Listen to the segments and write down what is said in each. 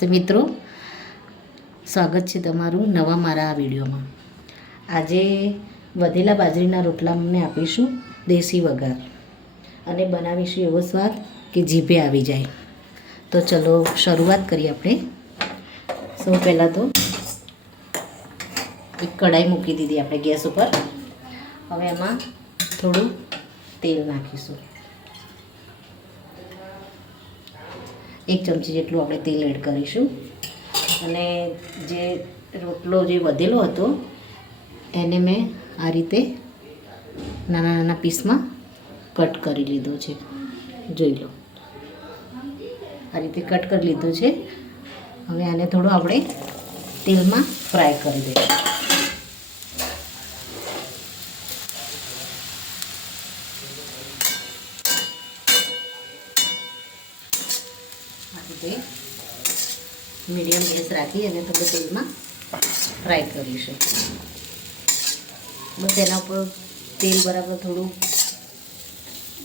નમસ્તે મિત્રો. સ્વાગત છે તમારું નવા મારા આ વિડીયોમાં. આજે વધેલા બાજરીના રોટલા અમને આપીશું દેશી વઘાર. અને બનાવીશું એવો સ્વાદ કે જીભે આવી જાય. તો ચલો શરૂઆત કરીએ આપણે. સૌ પહેલાં તો એક કઢાઈ મૂકી દીધી આપણે ગેસ ઉપર. હવે એમાં થોડું તેલ નાખીશું. એક ચમચી જેટલું આપણે તેલ એડ કરીશું. અને જે રોટલો જે વધેલો હતો, એને મેં આ રીતે નાના નાના પીસમાં કટ કરી લીધો છે. જોઈ લો. આ રીતે કટ કરી લીધો છે. હવે આને થોડું આપણે તેલમાં ફ્રાય કરી દઈશું આ રીતે મીડિયમ ગેસ રાખી અને થોડું તેલમાં ફ્રાય કરીશું. બસ એના ઉપર તેલ બરાબર થોડું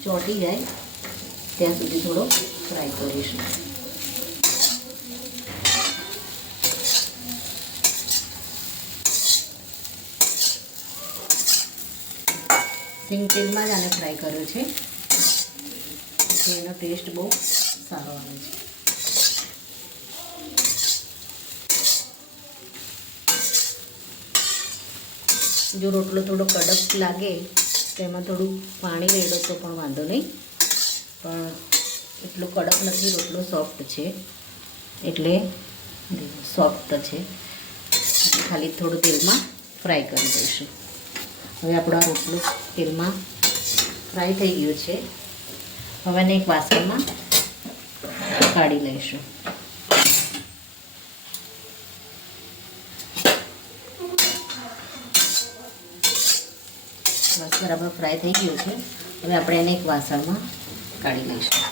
ચોંટી જાય, ત્યાં સુધી થોડો ફ્રાય કરીશું. સિંગ તેલમાં જ આને ફ્રાય કર્યો છે. એનો ટેસ્ટ બહુ સારો આવે છે. જો રોટલો થોડો કડક લાગે તો એમાં થોડું પાણી રેડો તો પણ વાંધો નહીં. પણ એટલો કડક નથી, રોટલો સોફ્ટ છે. એટલે સોફ્ટ છે. ખાલી થોડું તેલમાં ફ્રાય કરી દઈશું. હવે આપણો રોટલો તેલમાં ફ્રાય થઈ ગયો છે. હવે એક વાસણમાં કાઢી લઈશું બસ બરાબર ફ્રાય થઈ ગયું છે. હવે આપણે એને એક વાસણમાં કાઢી લઈશું.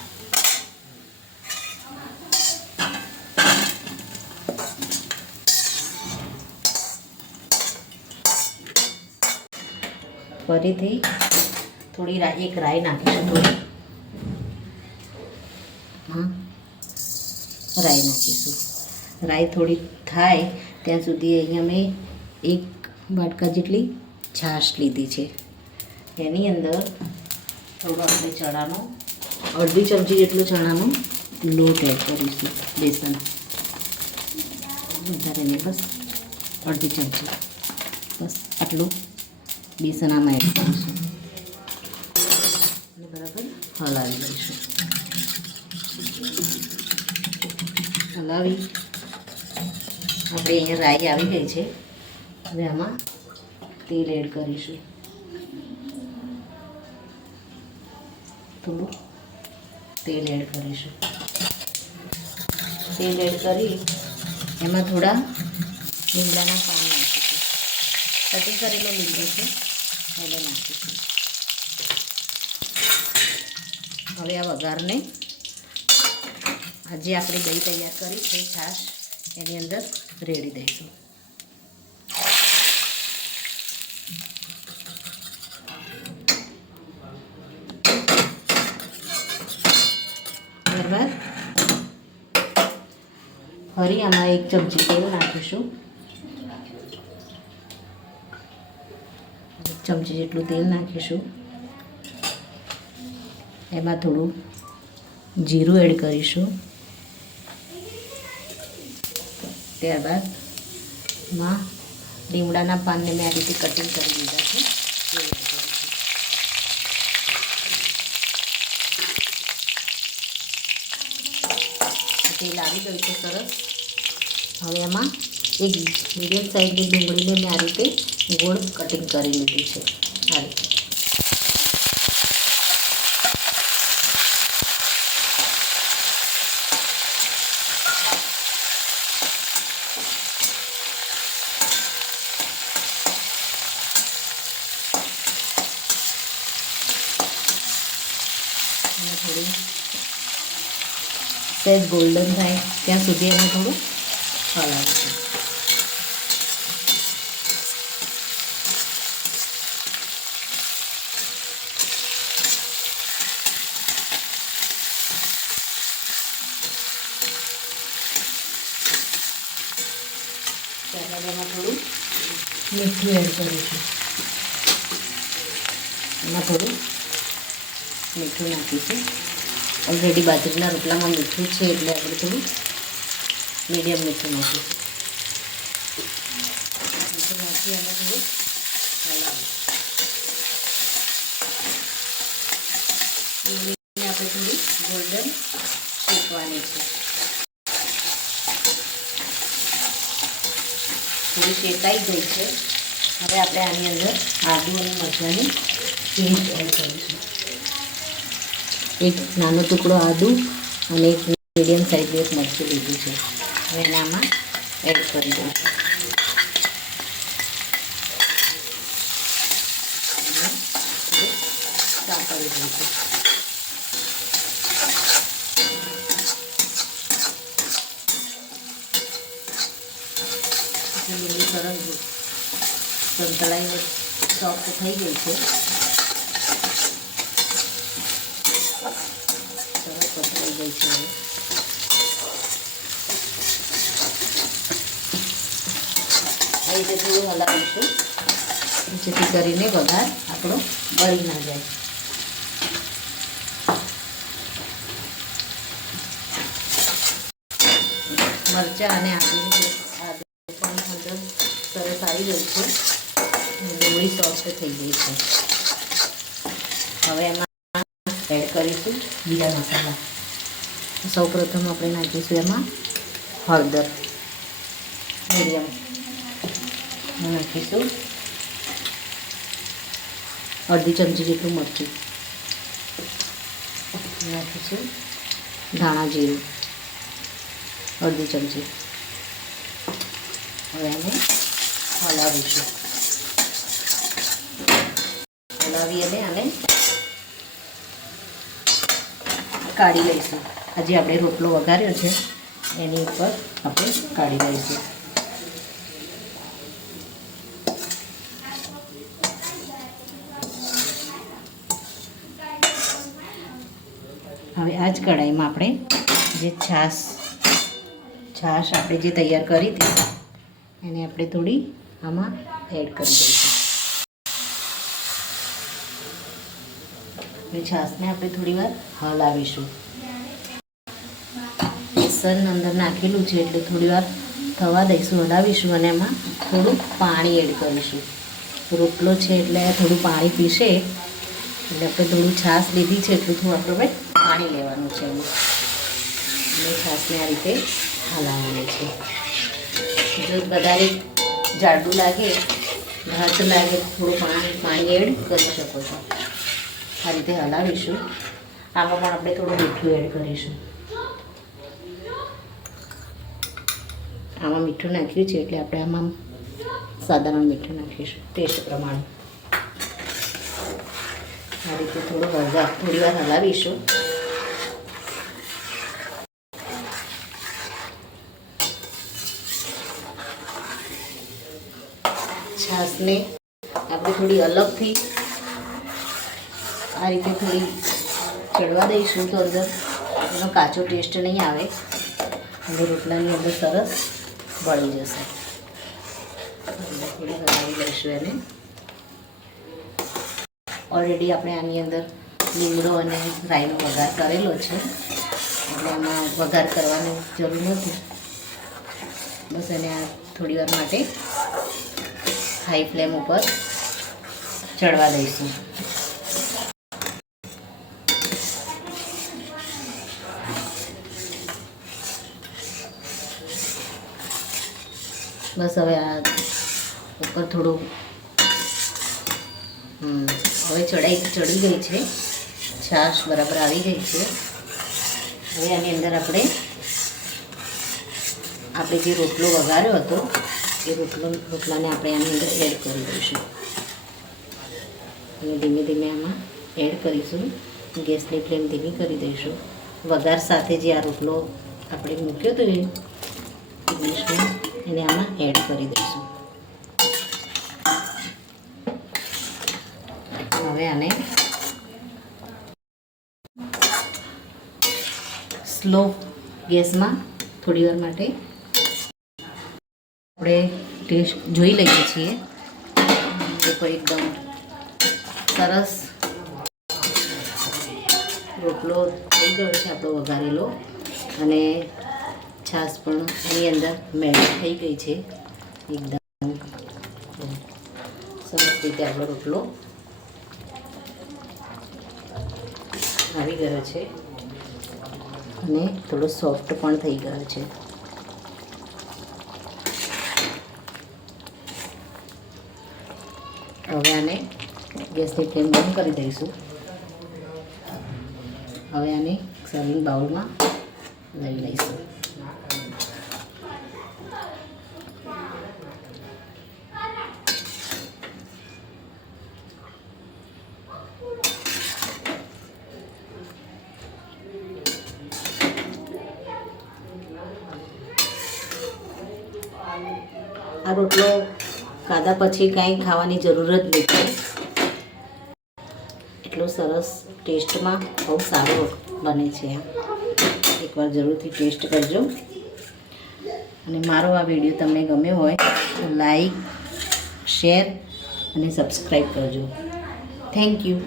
ફરીથી થોડી રાઈ એક રાઈ નાખીશું થોડી. હા રાઈ નાખીશું. રાઈ થોડી થાય ત્યાં સુધી અહીંયા મેં એક વાટકા જેટલી છાશ લીધી છે. એની અંદર થોડો આપણે ચણાનો અડધી ચમચી જેટલો ચણાનો લોટ એડ કરીશું, બેસન. વધારે નહીં, બસ અડધી ચમચી. બસ આટલું બેસન આમાં એડ કરીશું. અને બરાબર હલાવી લઈશું. હલાવી. આપણે અહીંયા રાઈ આવી ગઈ છે. હવે આમાં તેલ એડ કરીશું. થોડું તેલ એડ કરીશું. તેલ એડ કરી એમાં થોડા લીમડાના પાન નાખીશું. કટિંગ કરેલો લીમડો છે, એને નાખીશું. હવે આ વઘારને આજે આપણે દહીં તૈયાર કરી છે છાશ, એની અંદર રેડી દઈશું. ત્યારબાદ ફરી આમાં એક ચમચી તેલ નાખીશું. એક ચમચી જેટલું તેલ નાખીશું. એમાં થોડું જીરું એડ કરીશું. ત્યારબાદ એમાં લીમડાના પાનને મેં આ રીતે કટિંગ કરી દીધા છે એ એડ કરીશું તેલ આવી ગયું છે સરસ. હવે એમાં એક મીડિયમ સાઇઝની ડુંગળીને મેં આ રીતે ગોળ કટિંગ કરી લીધું છે. આ રીતે અને થોડી સહેજ ગોલ્ડન થાય, ત્યાં સુધી એને થોડું હલાવીશું ત્યારબાદ એમાં થોડું મીઠું એડ કરીશું એમાં થોડું મીઠું નાખીશું. ઓલરેડી બાજરીના રોટલામાં મીઠું છે એટલે આપણે થોડું મીડિયમ મીઠું નાખીશું. નાખી અને થોડું હલાવીશું. આપણે થોડી ગોલ્ડન શેકવાની છે. થોડી શેકાઈ ગઈ છે. હવે આપણે આની અંદર આદુ અને મરચાંની પેસ્ટ એડ કરીશું. એક નાનો ટુકડો આદું અને એક મીડિયમ સાઈઝનું એક મરચું લીધું છે. હવે એનામાં એડ કરી દઉં થોડું સાંકળી દઈશું લીલી સરસ સંતળાઈને સોફ્ટ થઈ ગઈ છે સરસ ગઈ છે. હવે આ રીતે થોડું હલાવીશું. જેથી કરીને વઘાર આપણો બળી ના જાય. મરચાં અને આદુ અંદર સરસ આવી ગયું છે. ડુંગળી સોફ્ટ થઈ ગઈ છે. હવે એમાં એડ કરીશું બીજા મસાલા. સૌ પ્રથમ આપણે નાખીશું એમાં હળદર. મીડિયમ. નાખીશું અડધી ચમચી જેટલું મરચું. નાખીશું ધાણા જીરું. અડધી ચમચી. હવે એને હલાવીશું. હલાવી અને આને કાઢી લઈશું. હજી આપણે રોટલો વઘાર્યો છે, એની ઉપર આપણે કાઢી લઈશું. હવે આ જ કઢાઈમાં આપણે જે છાશ છાશ આપણે જે તૈયાર કરી હતી, એને આપણે થોડી આમાં એડ કરી દઈશું. છાશને આપણે થોડી વાર હલાવીશું. બેસન અંદર નાખેલું છે એટલે થોડી વાર થવા દઈશું, હલાવીશું અને એમાં થોડું પાણી એડ કરીશું. રોટલો છે એટલે થોડું પાણી પીશે. એટલે આપણે થોડું છાશ લીધી છે એટલું થોડું આપણે પાણી લેવાનું છે એમાં. અને છાશને આ રીતે હલાવવાની છે. જો વધારે જાડું લાગે ઘાટ લાગે થોડું પાણી પાણી એડ કરી શકો છો. આ રીતે હલાવીશું. આમાં પણ આપણે થોડું મીઠું એડ કરીશું. આમાં મીઠું નાખ્યું છે એટલે આપણે આમાં સાધારણ મીઠું નાખીશું, ટેસ્ટ પ્રમાણે. આ રીતે થોડું હળવા, થોડી વાર હલાવીશું. છાશને આપણે થોડી અલગથી આ રીતે થોડી ચડવા દઈશું તો અંદર એનો કાચો ટેસ્ટ નહીં આવે. રોટલાની અંદર સરસ બળી જશે. થોડી હલાવી લઈશું એને. ઓલરેડી આપણે આની અંદર લીમડો અને રાઈનો વઘાર કરેલો છે. એટલે એમાં વઘાર કરવાની જરૂર નથી. બસ એને આ થોડી વાર માટે હાઈ ફ્લેમ ઉપર ચડવા દઈશું. બસ હવે આ ઉપર થોડું હવે ચડાઈ ચડી ગઈ છે. છાશ બરાબર આવી ગઈ છે. હવે આની અંદર આપણે આપણે જે રોટલો વઘાર્યો હતો, એ રોટલો, રોટલાને આપણે આની અંદર એડ કરી દઈશું. અને ધીમે ધીમે આમાં એડ કરીશું. ગેસની ફ્લેમ ધીમી કરી દઈશું. વઘાર સાથે જે આ રોટલો આપણે મૂક્યો હતો એ ઇંગ્લિશમાં એને આમાં એડ કરી દઈશું. હવે આને સ્લો ગેસમાં થોડી વાર માટે આપણે ટેસ્ટ જોઈ લઈએ છીએ. લોકો એકદમ સરસ રોટલો થઈ ગયો છે આપણો વઘારેલો. અને છાશ પણ એની અંદર મેલ્ટ થઈ ગઈ છે. એકદમ સરસ રીતે આપણો રોટલો આવી ગયો છે. અને થોડો સોફ્ટ પણ થઈ ગયો છે. હવે આને ગેસની ફ્લેમ બંધ કરી દઈશું. હવે આને સર્વિંગ બાઉલમાં લઈ લઈશું. આ રોટલો ખાધા પછી કાંઈ ખાવાની જરૂર જ નથી. એટલો સરસ ટેસ્ટમાં બહુ સારો બને છે. એકવાર જરૂરથી ટેસ્ટ કરજો. અને મારો આ વીડિયો તમને ગમ્યો હોય તો લાઈક, શેર અને સબસ્ક્રાઈબ કરજો. Thank you.